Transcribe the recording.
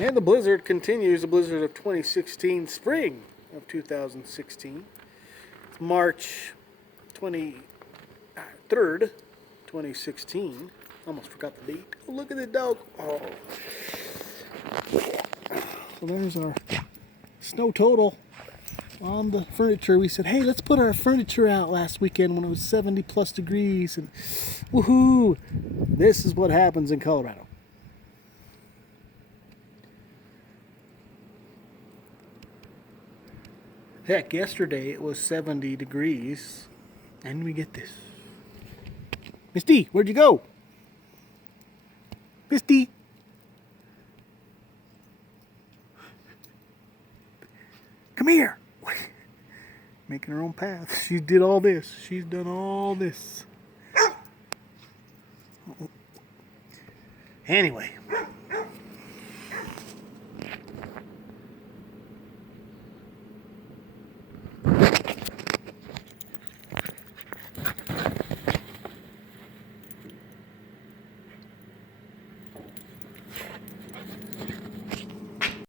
And the blizzard continues, the blizzard of 2016, spring of 2016. It's March 23rd, 2016. Almost forgot the date. Oh, look at the dog. Oh. So there's our snow total on the furniture. We said, hey, let's put our furniture out last weekend when it was 70 plus degrees. And woohoo! This is what happens in Colorado. Heck, yesterday it was 70 degrees, and we get this. Misty, where'd you go? Misty! Come here! Making her own path. She did all this. She's done all this. Anyway.